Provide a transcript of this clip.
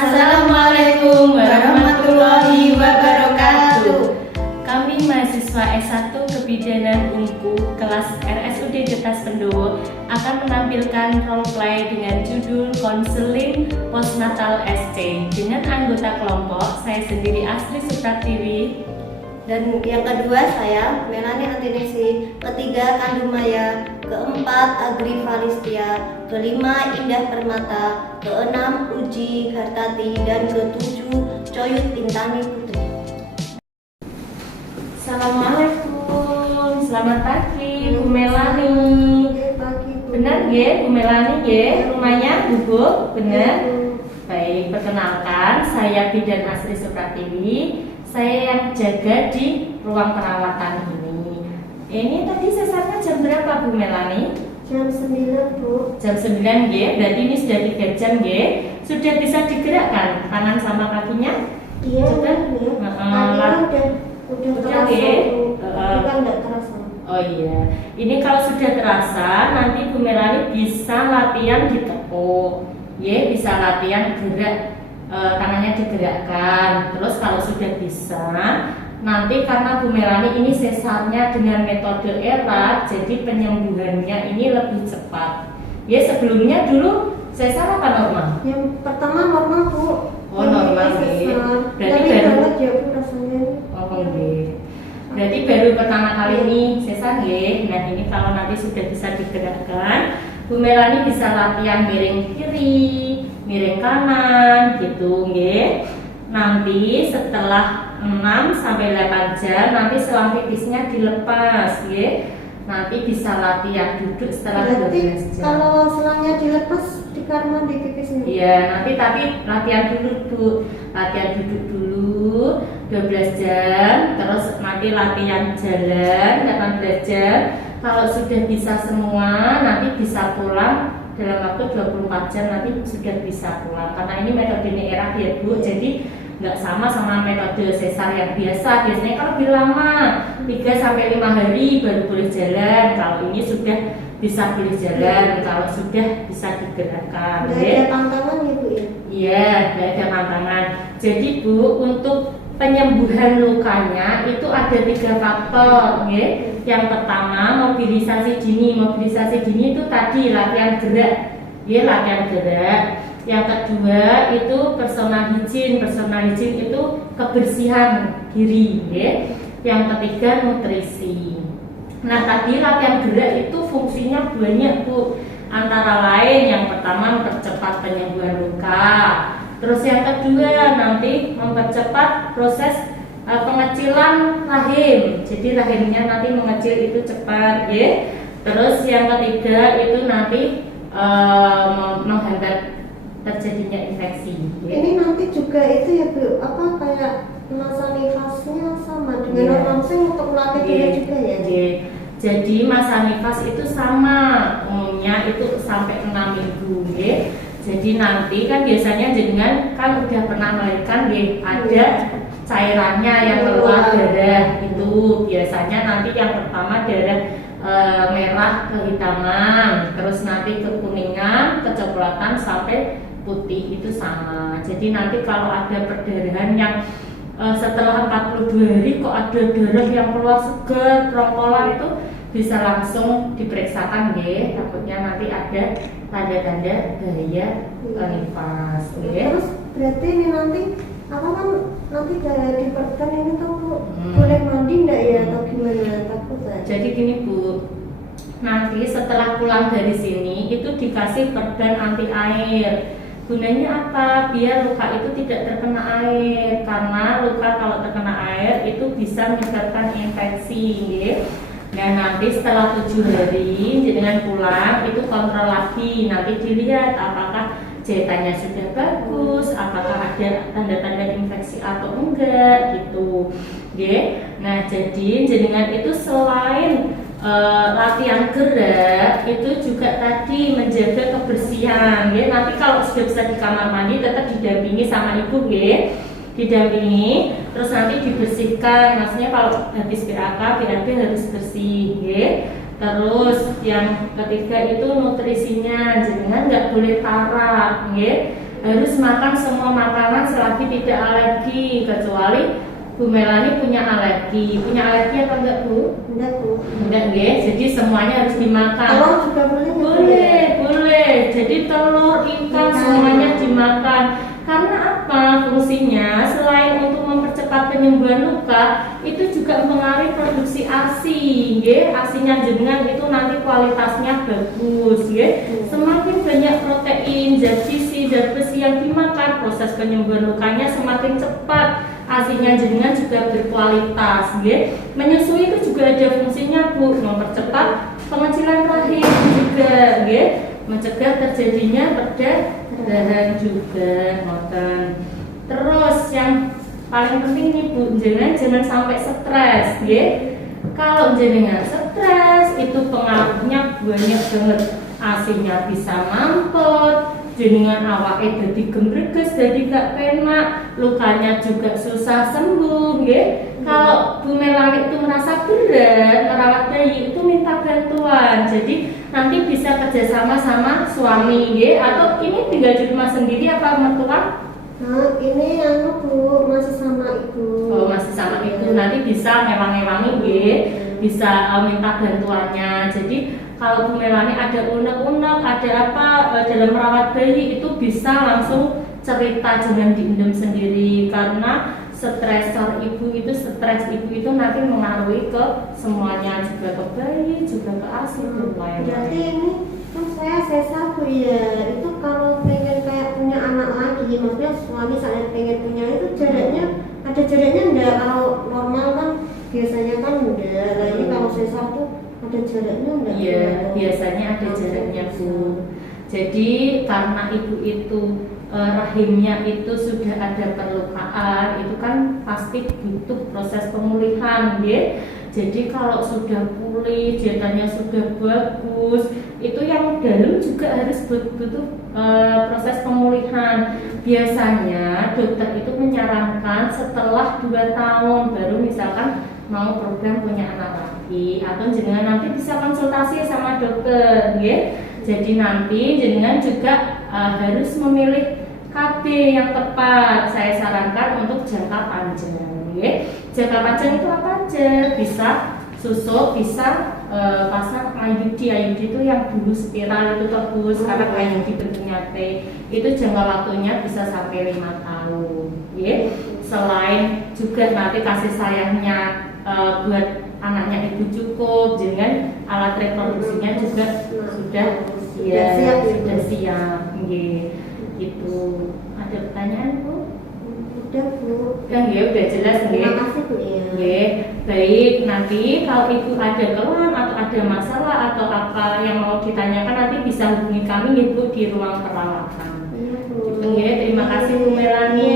Assalamualaikum warahmatullahi wabarakatuh. Kami mahasiswa S1 Kebidanan Unku kelas RSUD Detas Pendowo akan menampilkan roleplay dengan judul Konseling Postnatal SC dengan anggota kelompok saya sendiri Asri Supratiwi, dan yang kedua saya Melani Antinesi, ketiga Kandumaya, keempat Agri Valistia, kelima Indah Permata, keenam Uji Hartati, dan ketujuh Coyut Intani Putri. Assalamualaikum, selamat pagi Bu Melani. Benar ya Bu Melani ya, rumahnya Bu? Benar? Baik, perkenalkan saya Bidan Asri Supratiwi. Saya yang jaga di ruang perawatan ini. Ini tadi sesarnya jam berapa Bu Melani? Jam 9 Bu. Jam 9 ya, berarti ini sudah 3 jam ya. Sudah bisa digerakkan tangan sama kakinya? Iya, sudah ya. Udah terasa ya? Bu. Tapi kan enggak terasa. Oh iya, ini kalau sudah terasa nanti Bu Melani bisa latihan ditepuk, ya bisa latihan gerak, tangannya digerakkan. Terus kalau sudah bisa, nanti karena Bu Melani ini sesarnya dengan metode ERA, jadi penyembuhannya ini lebih cepat. Ya sebelumnya dulu sesar apa normal? Yang pertama normal Bu. Oh normal ya. Berarti baru baru. ya Bu rasanya. Oh iya. Berarti baru pertama kali ini sesar ya. Nah ini kalau nanti sudah bisa digerakkan, Bu Melani bisa latihan miring kiri, miring kanan gitu nggih. Nanti setelah 6 sampai 8 jam nanti selang pipisnya dilepas nggih. Nanti bisa latihan duduk setelah 12 jam. Kalau selangnya dilepas di kamar mandi pipisnya. Iya, nanti tapi latihan dulu Bu. Latihan duduk dulu 12 jam, terus nanti latihan jalan 18 jam. Kalau sudah bisa semua, nanti bisa pulang dalam waktu 24 jam, nanti sudah bisa pulang. Karena ini metode ERA ya Bu, jadi nggak sama metode sesar yang biasa. Biasanya kan lebih lama, 3-5 hari baru boleh jalan. Kalau ini sudah bisa boleh jalan, kalau sudah bisa digerakkan. Nggak ada tantangan ya Bu ya? Iya, nggak ada tantangan. Jadi Bu, untuk penyembuhan lukanya itu ada 3 faktor, ya. Yang pertama mobilisasi dini. Mobilisasi dini itu tadi latihan gerak, ya latihan gerak. Yang kedua itu personal hygiene. Personal hygiene itu kebersihan diri, ya. Yang ketiga nutrisi. Nah tadi latihan gerak itu fungsinya banyak Bu. Antara lain yang pertama mempercepat penyembuhan luka. Terus yang kedua nanti mempercepat proses pengecilan rahim. Jadi rahimnya nanti mengecil itu cepat ya. Terus yang ketiga itu nanti menghambat terjadinya infeksi ya. Ini nanti juga itu ya Bu, apa kayak masa nifasnya sama dengan orang sing untuk melatih dia juga ya? Jadi masa nifas itu sama, umumnya itu sampai 6 minggu ya. Jadi nanti kan biasanya jenengan kan udah pernah melahirkan ya, ada cairannya yang keluar darah itu. Biasanya nanti yang pertama darah merah kehitaman, terus nanti kekuningan, kecoklatan sampai putih itu sama. Jadi nanti kalau ada perdarahan yang setelah 42 hari kok ada darah yang keluar segar, krongkolan itu bisa langsung diperiksakan ya. Takutnya nanti ada tanda-tanda bahaya nifas. Terus berarti ini nanti apa kan nanti dari perdan ini tuh boleh mandi enggak ya atau gimana takut saya? Jadi gini Bu, nanti setelah pulang dari sini itu dikasih perdan anti air. Gunanya apa? Biar luka itu tidak terkena air. Karena luka kalau terkena air itu bisa menyebabkan infeksi ya. Nah nanti setelah 7 hari dengan pulang itu kontrol lagi. Nanti dilihat apakah jahitannya sudah bagus, apakah ada tanda-tanda infeksi atau enggak gitu ya. Nah jadi jenengan itu selain latihan gerak itu juga tadi menjaga kebersihan ya. Nanti kalau sudah bisa di kamar mandi tetap didampingi sama ibu ya, didampingi terus nanti dibersihkan. Maksudnya kalau habis BAK harus bersih ya. Terus yang ketiga itu nutrisinya, jangan nggak boleh tarak, ya. harus makan semua makanan selagi tidak alergi, kecuali Bu Melani punya alergi. Punya alergi apa enggak, Bu? Enggak, Bu. Enggak, nggih. Jadi semuanya harus dimakan. Telur juga boleh? Boleh, boleh. Jadi telur, ikan semuanya dimakan. Karena apa fungsinya? Selain untuk mempercepat penyembuhan luka, itu juga mempengaruhi produksi ASI, nggih. ASINya jenengan itu nanti kualitasnya bagus, nggih. Semakin banyak protein, zat gizi, zat besi yang dimakan, proses penyembuhan lukanya semakin cepat. ASINya jenengan juga berkualitas, nggih. Menyusui itu juga ada fungsinya, Bu, mempercepat pengecilan rahim juga, nggih. Mencegah terjadinya perdarahan juga, ngoten. Terus yang paling penting nih, Bu, jangan sampai stres, nggih. Kalau jenengan stres itu pengaruhnya banyak banget. ASINya bisa mampet, jenengan awake dadi gembreges, dadi gak penak, lukanya juga susah sembuh, nggih. Kalau Bu Melani itu merasa berat merawat bayi itu minta bantuan. Jadi nanti bisa kerjasama sama suami, nggih. Atau ini tinggal di rumah sendiri apa mertua? Nah, ini Bu, masih sama Ibu. Oh, masih sama Ibu. Nanti bisa ngewang-ngewangi, nggih. Bisa minta bantuannya. Jadi kalau Bu Melani ada unek-unek, ada apa dalam merawat bayi itu bisa langsung cerita, jangan diendam sendiri, karena stresor ibu itu, stres ibu itu nanti mengaruhi ke semuanya, juga ke bayi, juga ke ASI dan lain-lain. Berarti ini kan saya sesar, Bu, ya. Itu kalau pengen kayak punya anak lagi, maksudnya suami saya pengen punya, itu jaraknya ada jaraknya enggak? Kalau normal kan biasanya kan udah. Nah, ini kalau sesar tuh ada jaraknya enggak? Iya, biasanya ada jaraknya, Bu. Jadi karena ibu itu rahimnya itu sudah ada perlukaan, itu kan pasti butuh proses pemulihan, ya. Jadi kalau sudah pulih, jahitannya sudah bagus, itu yang dalam juga harus butuh proses pemulihan. Biasanya dokter itu menyarankan setelah 2 tahun baru misalkan mau program punya anak lagi, atau jenengan nanti bisa konsultasi sama dokter, ya. Jadi nanti jenengan juga harus memilih KB yang tepat. Saya sarankan untuk jangka panjang, ya. Jangka panjang itu apa aja? Bisa susuk, bisa pasang IUD. IUD itu yang dulu spiral itu bagus, karena IUD bentuknya T. Itu jangka waktunya bisa sampai 5 tahun, ya. Selain juga nanti kasih sayangnya buat anaknya ibu cukup, dengan alat reproduksinya juga sudah siap, gitu. Ada pertanyaan, Bu? Udah, Bu. Ya, udah jelas, nggih. Terima kasih, Bu, ya. Nggih. Baik, nanti kalau ibu ada keluhan atau ada masalah atau apa yang mau ditanyakan, nanti bisa hubungi kami, Ibu, di ruang perawatan. Iya, Bu. Gitu, nggih. Terima kasih, Bu Melani.